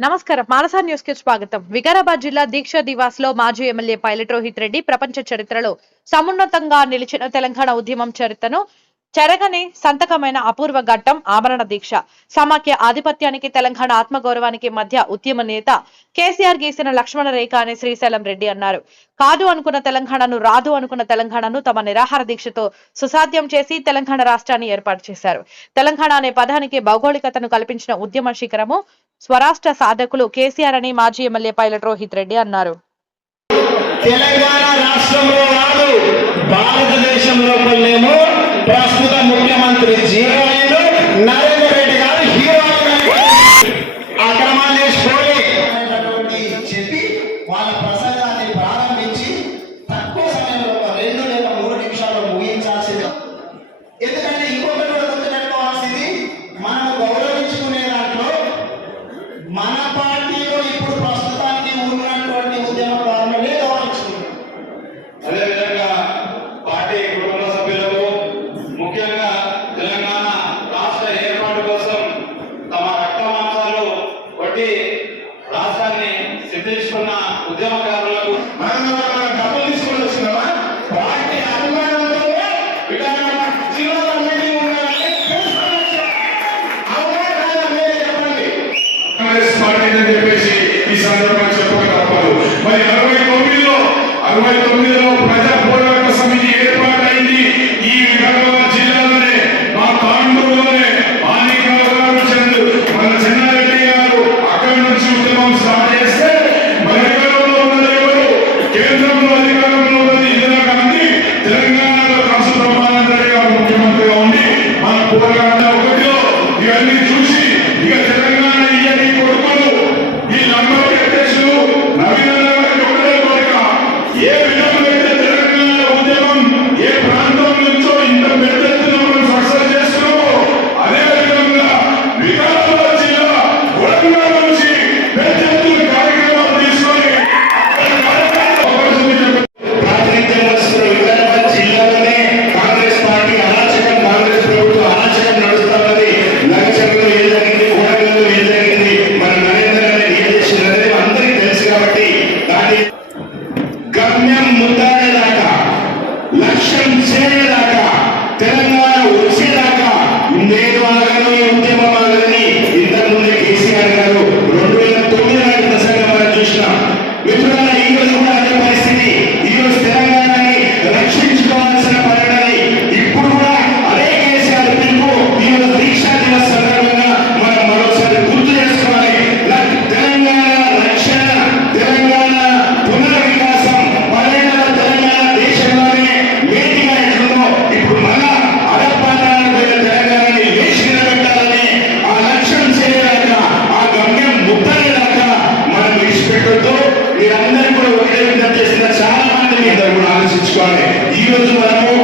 నమస్కారం. మానసా న్యూస్కి స్వాగతం. వికారాబాద్ జిల్లా దీక్ష దివాస్లో మాజీ ఎమ్మెల్యే పైలట్ రోహిత్ రెడ్డి ప్రపంచ చరిత్రలో సమున్నతంగా నిలిచిన తెలంగాణ ఉద్యమం చరిత్రను చెరగని సంతకమైన అపూర్వ ఘట్టం ఆమరణ దీక్ష. సమాఖ్య ఆధిపత్యానికి తెలంగాణ ఆత్మగౌరవానికి మధ్య ఉద్యమ నేత కేసీఆర్ గీసిన లక్ష్మణ రేఖ అని శ్రీశైలం రెడ్డి అన్నారు. కాదు అనుకున్న తెలంగాణను రాదు అనుకున్న తెలంగాణను తమ నిరాహార దీక్షతో సుసాధ్యం చేసి తెలంగాణ రాష్ట్రాన్ని ఏర్పాటు చేశారు. తెలంగాణ అనే పదానికి భౌగోళికతను కల్పించిన ఉద్యమ శిఖరము స్వరాష్ట్ర సాధకులు కేసీఆర్ అని మాజీ ఎమ్మెల్యే పైలట్ రోహిత్ రెడ్డి అన్నారు. తెలంగాణ రాష్ట్రంలో భారతదేశంలో నిర్దేశించుకున్న ఉద్యమకారులకు మనం డబ్బులు తీసుకొని వస్తున్నామా చెప్పేసి ఈ సందర్భంగా చెప్పక తప్పదు. మరి అరవై తొమ్మిదిలో అరవై తొమ్మిదిలో ఈ రోజు మనము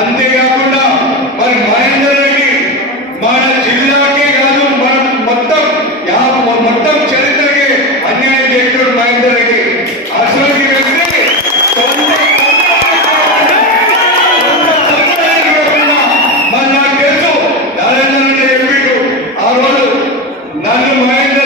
అంతేకాకుండా మరి మహేందర్ రెడ్డి మన జిల్లాకే కాదు మన మొత్తం మొత్తం చరిత్రకి అన్యాయం చేస్తున్నాడు మహేందర్ రెడ్డి. అసలుకి వెళ్తే మన నాకు తెలుసు నరేంద్ర రెడ్డి చెప్పిండు ఆ రోజు నన్ను మహేందర్